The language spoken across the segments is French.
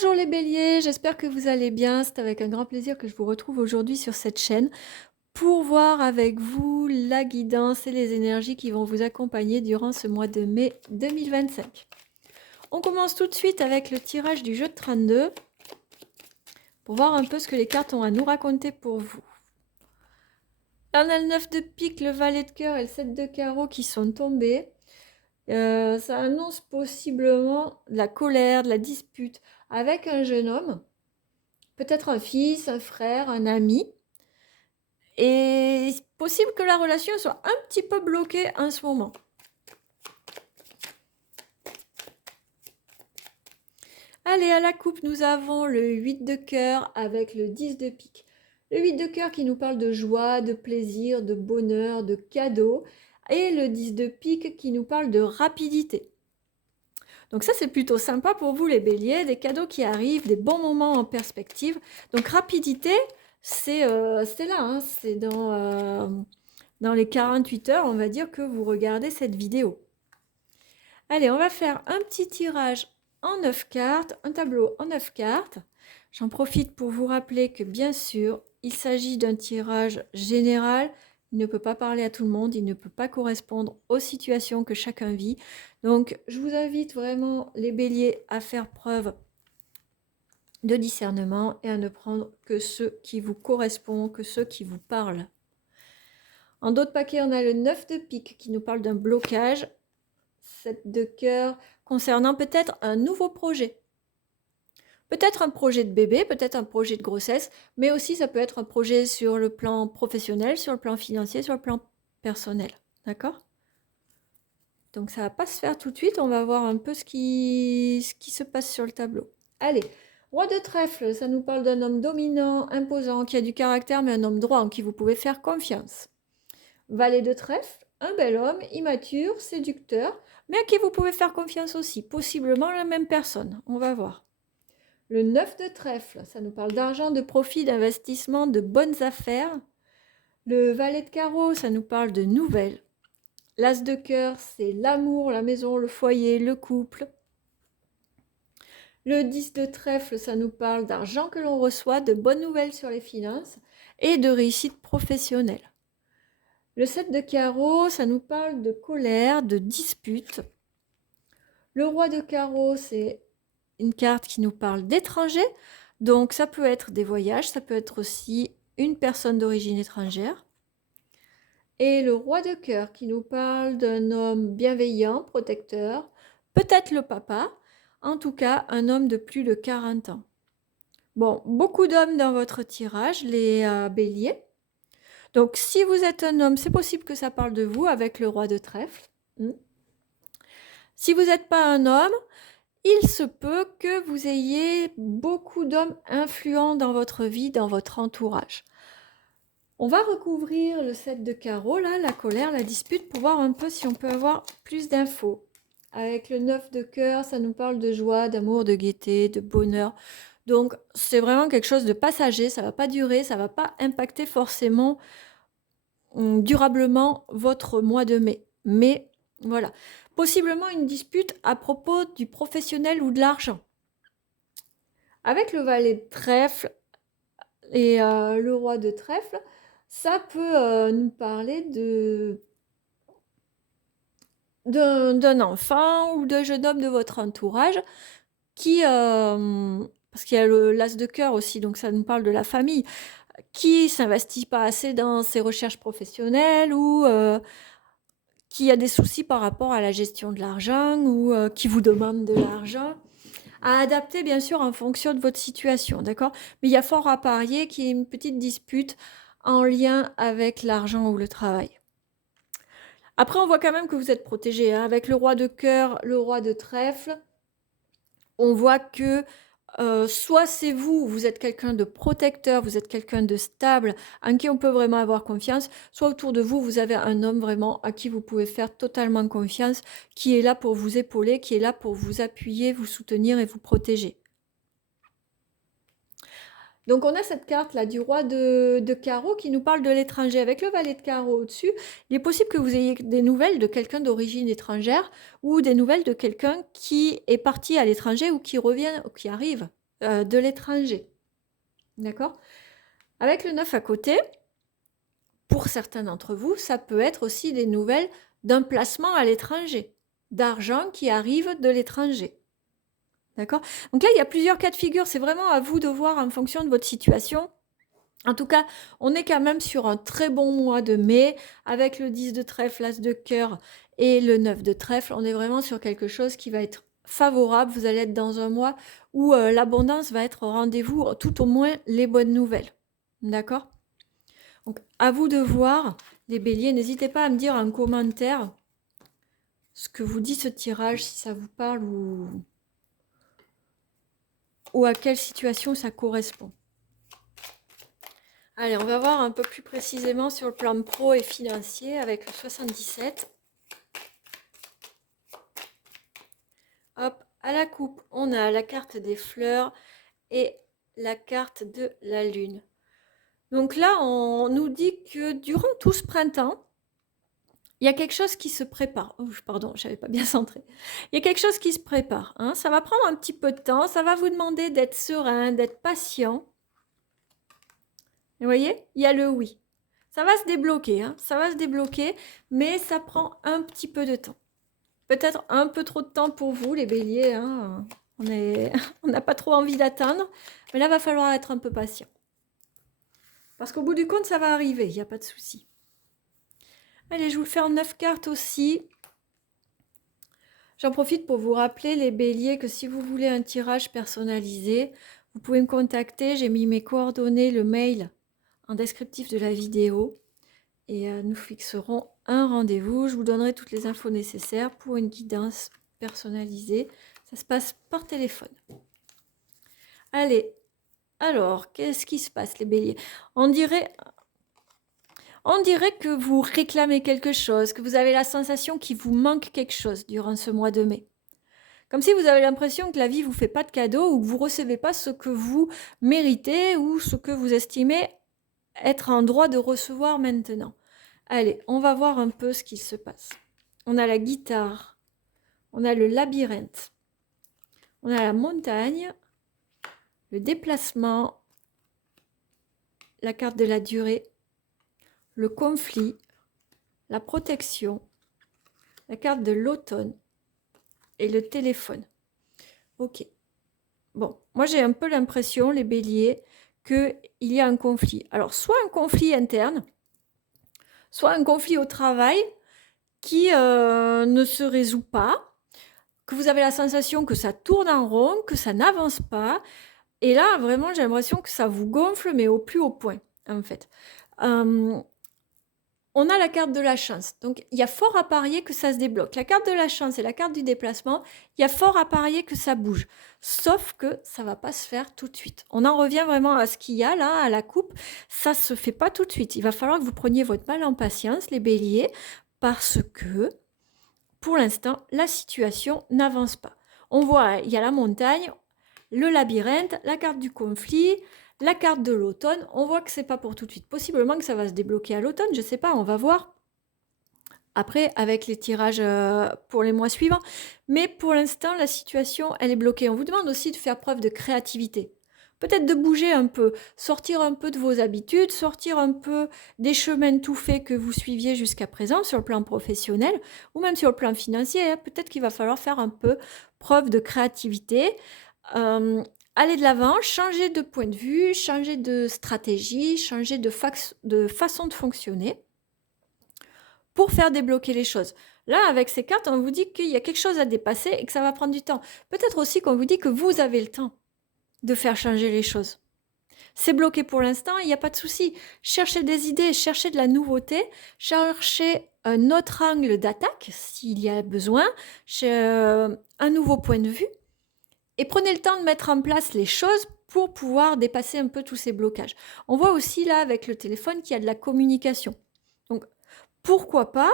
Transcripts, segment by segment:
Bonjour les béliers, j'espère que vous allez bien. C'est avec un grand plaisir que je vous retrouve aujourd'hui sur cette chaîne pour voir avec vous la guidance et les énergies qui vont vous accompagner durant ce mois de mai 2025. On commence tout de suite avec le tirage du jeu de 32 pour voir un peu ce que les cartes ont à nous raconter pour vous. Là, on a le 9 de pique, le valet de cœur et le 7 de carreau qui sont tombés. Ça annonce possiblement de la colère, de la dispute avec un jeune homme. Peut-être un fils, un frère, un ami. Et c'est possible que la relation soit un petit peu bloquée en ce moment. Allez, à la coupe, nous avons le 8 de cœur avec le 10 de pique. Le 8 de cœur qui nous parle de joie, de plaisir, de bonheur, de cadeaux. Et le 10 de pique qui nous parle de rapidité. Donc ça, c'est plutôt sympa pour vous les béliers, des cadeaux qui arrivent, des bons moments en perspective. Donc rapidité, c'est là, hein, c'est dans les 48 heures, on va dire que vous regardez cette vidéo. Allez, on va faire un petit tirage en 9 cartes, un tableau en 9 cartes. J'en profite pour vous rappeler que bien sûr, il s'agit d'un tirage général. Il ne peut pas parler à tout le monde, il ne peut pas correspondre aux situations que chacun vit. Donc, je vous invite vraiment, les béliers, à faire preuve de discernement et à ne prendre que ceux qui vous correspondent, que ceux qui vous parlent. En d'autres paquets, on a le 9 de pique qui nous parle d'un blocage, 7 de cœur concernant peut-être un nouveau projet. Peut-être un projet de bébé, peut-être un projet de grossesse, mais aussi ça peut être un projet sur le plan professionnel, sur le plan financier, sur le plan personnel. D'accord ? Donc ça ne va pas se faire tout de suite, on va voir un peu ce qui se passe sur le tableau. Allez, roi de trèfle, ça nous parle d'un homme dominant, imposant, qui a du caractère, mais un homme droit en qui vous pouvez faire confiance. Valet de trèfle, un bel homme, immature, séducteur, mais à qui vous pouvez faire confiance aussi, possiblement la même personne, on va voir. Le 9 de trèfle, ça nous parle d'argent, de profit, d'investissement, de bonnes affaires. Le valet de carreau, ça nous parle de nouvelles. L'as de cœur, c'est l'amour, la maison, le foyer, le couple. Le 10 de trèfle, ça nous parle d'argent que l'on reçoit, de bonnes nouvelles sur les finances et de réussite professionnelle. Le 7 de carreau, ça nous parle de colère, de dispute. Le roi de carreau, c'est une carte qui nous parle d'étrangers. Donc ça peut être des voyages, ça peut être aussi une personne d'origine étrangère. Et le roi de cœur qui nous parle d'un homme bienveillant, protecteur, peut-être le papa, en tout cas un homme de plus de 40 ans. Bon, beaucoup d'hommes dans votre tirage, les béliers. Donc si vous êtes un homme, c'est possible que ça parle de vous avec le roi de trèfle. Si vous n'êtes pas un homme, il se peut que vous ayez beaucoup d'hommes influents dans votre vie, dans votre entourage. On va recouvrir le 7 de carreau, là, la colère, la dispute, pour voir un peu si on peut avoir plus d'infos. Avec le 9 de cœur, ça nous parle de joie, d'amour, de gaieté, de bonheur. Donc, c'est vraiment quelque chose de passager, ça ne va pas durer, ça ne va pas impacter forcément durablement votre mois de mai. Mais voilà, possiblement une dispute à propos du professionnel ou de l'argent. Avec le valet de trèfle et le roi de trèfle, ça peut nous parler d'un enfant ou d'un jeune homme de votre entourage qui, parce qu'il y a l'as de cœur aussi, donc ça nous parle de la famille, qui s'investit pas assez dans ses recherches professionnelles ou qui a des soucis par rapport à la gestion de l'argent ou qui vous demande de l'argent, à adapter bien sûr en fonction de votre situation, d'accord ? Mais il y a fort à parier qu'il y ait une petite dispute en lien avec l'argent ou le travail. Après, on voit quand même que vous êtes protégé, hein. Avec le roi de cœur, le roi de trèfle, on voit que soit c'est vous, vous êtes quelqu'un de protecteur, vous êtes quelqu'un de stable, en qui on peut vraiment avoir confiance, soit autour de vous, vous avez un homme vraiment à qui vous pouvez faire totalement confiance, qui est là pour vous épauler, qui est là pour vous appuyer, vous soutenir et vous protéger. Donc on a cette carte là du roi de carreau qui nous parle de l'étranger. Avec le valet de carreau au-dessus, il est possible que vous ayez des nouvelles de quelqu'un d'origine étrangère ou des nouvelles de quelqu'un qui est parti à l'étranger ou qui revient ou qui arrive. de l'étranger. D'accord? Avec le 9 à côté, pour certains d'entre vous, ça peut être aussi des nouvelles d'un placement à l'étranger, d'argent qui arrive de l'étranger. D'accord? Donc là, il y a plusieurs cas de figure. C'est vraiment à vous de voir en fonction de votre situation. En tout cas, on est quand même sur un très bon mois de mai avec le 10 de trèfle, l'as de cœur et le 9 de trèfle. On est vraiment sur quelque chose qui va être favorable. Vous allez être dans un mois où l'abondance va être au rendez-vous, tout au moins les bonnes nouvelles. D'accord? Donc, à vous de voir, les béliers. N'hésitez pas à me dire en commentaire ce que vous dit ce tirage, si ça vous parle ou à quelle situation ça correspond. Allez, on va voir un peu plus précisément sur le plan pro et financier avec le 77. Hop, à la coupe, on a la carte des fleurs et la carte de la lune. Donc là, on nous dit que durant tout ce printemps, il y a quelque chose qui se prépare. Oh, pardon, je n'avais pas bien centré. Il y a quelque chose qui se prépare. Hein. Ça va prendre un petit peu de temps. Ça va vous demander d'être serein, d'être patient. Vous voyez, il y a le oui. Ça va se débloquer, hein. Ça va se débloquer, mais ça prend un petit peu de temps. Peut-être un peu trop de temps pour vous, les béliers. Hein. On n'a pas trop envie d'attendre, mais là, il va falloir être un peu patient. Parce qu'au bout du compte, ça va arriver, il n'y a pas de souci. Allez, je vous le fais en 9 cartes aussi. J'en profite pour vous rappeler, les béliers, que si vous voulez un tirage personnalisé, vous pouvez me contacter. J'ai mis mes coordonnées, le mail en descriptif de la vidéo. Et nous fixerons un rendez-vous. Je vous donnerai toutes les infos nécessaires pour une guidance personnalisée. Ça se passe par téléphone. Allez, alors, qu'est-ce qui se passe, les béliers? On dirait que vous réclamez quelque chose, que vous avez la sensation qu'il vous manque quelque chose durant ce mois de mai. Comme si vous avez l'impression que la vie ne vous fait pas de cadeaux ou que vous ne recevez pas ce que vous méritez ou ce que vous estimez être en droit de recevoir maintenant. Allez, on va voir un peu ce qu'il se passe. On a la guitare, on a le labyrinthe, on a la montagne, le déplacement, la carte de la durée, le conflit, la protection, la carte de l'automne et le téléphone. Ok. Bon, moi j'ai un peu l'impression, les béliers, qu'il y a un conflit. Alors, soit un conflit interne, soit un conflit au travail qui ne se résout pas, que vous avez la sensation que ça tourne en rond, que ça n'avance pas. Et là, vraiment, j'ai l'impression que ça vous gonfle, mais au plus haut point, en fait. On a la carte de la chance. Donc, il y a fort à parier que ça se débloque. La carte de la chance et la carte du déplacement, il y a fort à parier que ça bouge. Sauf que ça ne va pas se faire tout de suite. On en revient vraiment à ce qu'il y a là, à la coupe. Ça ne se fait pas tout de suite. Il va falloir que vous preniez votre mal en patience, les béliers, parce que, pour l'instant, la situation n'avance pas. On voit, il y a la montagne, le labyrinthe, la carte du conflit, la carte de l'automne. On voit que c'est pas pour tout de suite. Possiblement que ça va se débloquer à l'automne, je sais pas, on va voir. Après, avec les tirages pour les mois suivants. Mais pour l'instant, la situation, elle est bloquée. On vous demande aussi de faire preuve de créativité. Peut-être de bouger un peu, sortir un peu de vos habitudes, sortir un peu des chemins tout faits que vous suiviez jusqu'à présent sur le plan professionnel ou même sur le plan financier. Peut-être qu'il va falloir faire un peu preuve de créativité. Aller de l'avant, changer de point de vue, changer de stratégie, changer de façon de fonctionner pour faire débloquer les choses. Là, avec ces cartes, on vous dit qu'il y a quelque chose à dépasser et que ça va prendre du temps. Peut-être aussi qu'on vous dit que vous avez le temps de faire changer les choses. C'est bloqué pour l'instant, il n'y a pas de souci. Cherchez des idées, cherchez de la nouveauté, cherchez un autre angle d'attaque s'il y a besoin, un nouveau point de vue. Et prenez le temps de mettre en place les choses pour pouvoir dépasser un peu tous ces blocages. On voit aussi là avec le téléphone qu'il y a de la communication. Donc, pourquoi pas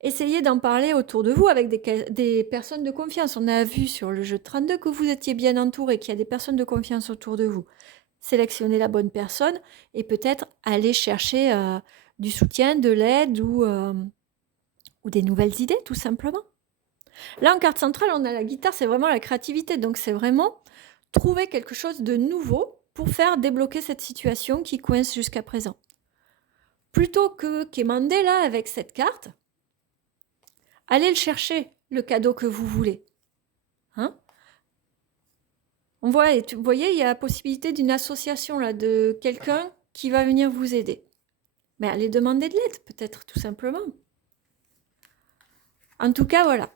essayer d'en parler autour de vous avec des personnes de confiance. On a vu sur le jeu de 32 que vous étiez bien entouré, qu'il y a des personnes de confiance autour de vous. Sélectionnez la bonne personne et peut-être aller chercher du soutien, de l'aide ou des nouvelles idées, tout simplement. Là, en carte centrale, on a la guitare, c'est vraiment la créativité. Donc, c'est vraiment trouver quelque chose de nouveau pour faire débloquer cette situation qui coince jusqu'à présent. Plutôt que quémander là avec cette carte, allez le chercher, le cadeau que vous voulez. Hein? Vous voyez, il y a la possibilité d'une association là, de quelqu'un qui va venir vous aider. Mais allez demander de l'aide, peut-être, tout simplement. En tout cas, voilà.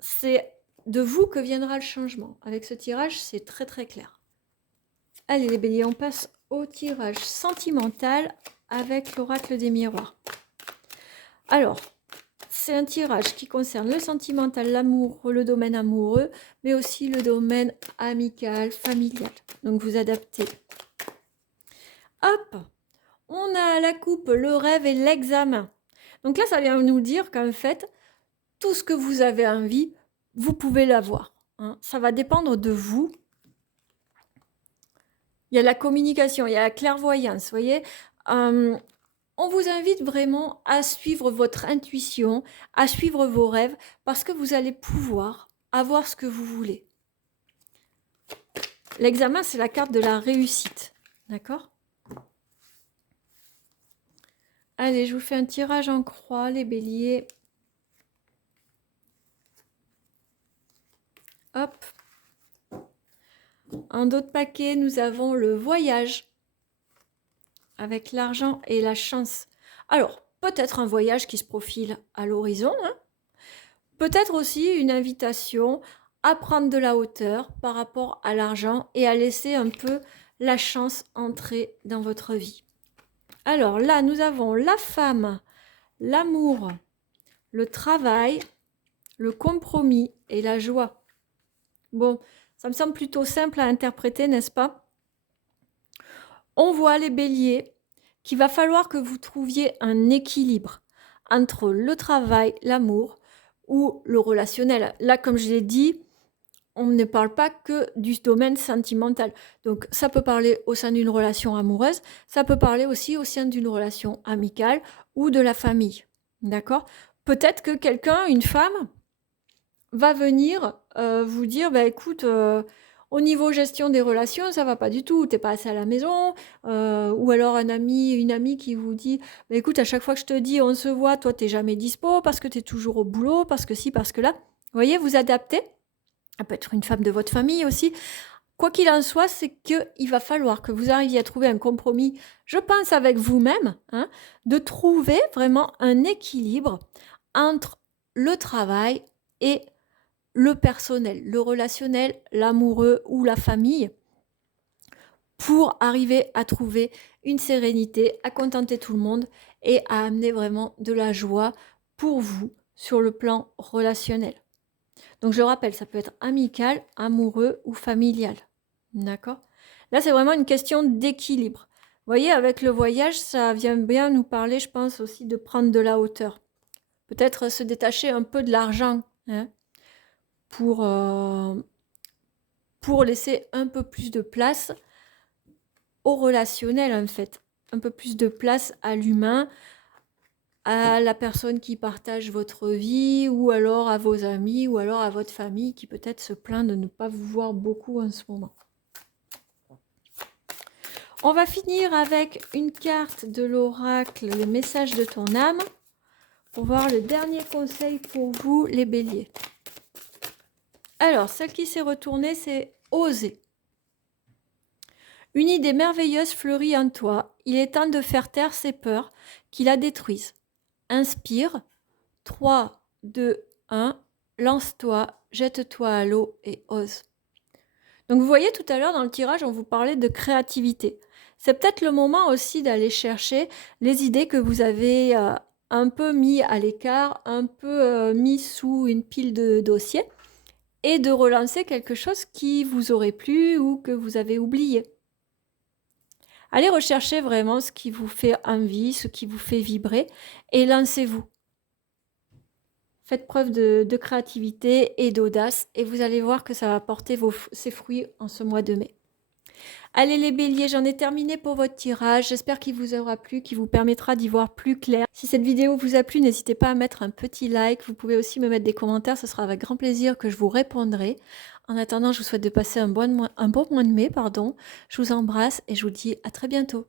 C'est de vous que viendra le changement. Avec ce tirage, c'est très très clair. Allez les béliers, on passe au tirage sentimental avec l'oracle des miroirs. Alors, c'est un tirage qui concerne le sentimental, l'amour, le domaine amoureux, mais aussi le domaine amical, familial. Donc, vous adaptez. Hop, on a la coupe, le rêve et l'examen. Donc là, ça vient nous dire qu'en fait, tout ce que vous avez envie, vous pouvez l'avoir. Hein. Ça va dépendre de vous. Il y a la communication, il y a la clairvoyance, vous voyez. On vous invite vraiment à suivre votre intuition, à suivre vos rêves, parce que vous allez pouvoir avoir ce que vous voulez. L'examen, c'est la carte de la réussite. D'accord ? Allez, je vous fais un tirage en croix, les béliers. Hop. En d'autres paquets, nous avons le voyage avec l'argent et la chance. Alors, peut-être un voyage qui se profile à l'horizon. Hein. Peut-être aussi une invitation à prendre de la hauteur par rapport à l'argent et à laisser un peu la chance entrer dans votre vie. Alors là, nous avons la femme, l'amour, le travail, le compromis et la joie. Bon, ça me semble plutôt simple à interpréter, n'est-ce pas ? On voit les béliers qu'il va falloir que vous trouviez un équilibre entre le travail, l'amour ou le relationnel. Là, comme je l'ai dit, on ne parle pas que du domaine sentimental. Donc, ça peut parler au sein d'une relation amoureuse, ça peut parler aussi au sein d'une relation amicale ou de la famille. D'accord ? Peut-être que quelqu'un, une femme, va venir vous dire, bah, écoute, au niveau gestion des relations, ça va pas du tout, t'es pas assez à la maison, ou alors un ami, une amie qui vous dit, bah, écoute, à chaque fois que je te dis on se voit, toi t'es jamais dispo parce que t'es toujours au boulot, parce que ci, parce que là. Vous voyez, vous adaptez. Ça peut être une femme de votre famille aussi. Quoi qu'il en soit, c'est qu'il va falloir que vous arriviez à trouver un compromis, je pense avec vous-même, hein, de trouver vraiment un équilibre entre le travail et le personnel, le relationnel, l'amoureux ou la famille, pour arriver à trouver une sérénité, à contenter tout le monde et à amener vraiment de la joie pour vous sur le plan relationnel. Donc je rappelle, ça peut être amical, amoureux ou familial. D'accord ? Là, c'est vraiment une question d'équilibre. Vous voyez, avec le voyage, ça vient bien nous parler, je pense, aussi de prendre de la hauteur. Peut-être se détacher un peu de l'argent, hein, pour laisser un peu plus de place au relationnel, en fait. Un peu plus de place à l'humain, à la personne qui partage votre vie, ou alors à vos amis, ou alors à votre famille qui peut-être se plaint de ne pas vous voir beaucoup en ce moment. On va finir avec une carte de l'oracle, le message de ton âme, pour voir le dernier conseil pour vous, les béliers. Alors, celle qui s'est retournée, c'est oser. Une idée merveilleuse fleurit en toi. Il est temps de faire taire ces peurs qui la détruisent. Inspire. 3, 2, 1. Lance-toi, jette-toi à l'eau et ose. Donc vous voyez tout à l'heure dans le tirage, on vous parlait de créativité. C'est peut-être le moment aussi d'aller chercher les idées que vous avez un peu mis à l'écart, un peu mis sous une pile de dossiers et de relancer quelque chose qui vous aurait plu ou que vous avez oublié. Allez rechercher vraiment ce qui vous fait envie, ce qui vous fait vibrer et lancez-vous. Faites preuve de créativité et d'audace et vous allez voir que ça va porter ses fruits en ce mois de mai. Allez les béliers, j'en ai terminé pour votre tirage. J'espère qu'il vous aura plu, qu'il vous permettra d'y voir plus clair. Si cette vidéo vous a plu, n'hésitez pas à mettre un petit like. Vous pouvez aussi me mettre des commentaires, ce sera avec grand plaisir que je vous répondrai. En attendant, je vous souhaite de passer un bon mois de mai, pardon. Je vous embrasse et je vous dis à très bientôt.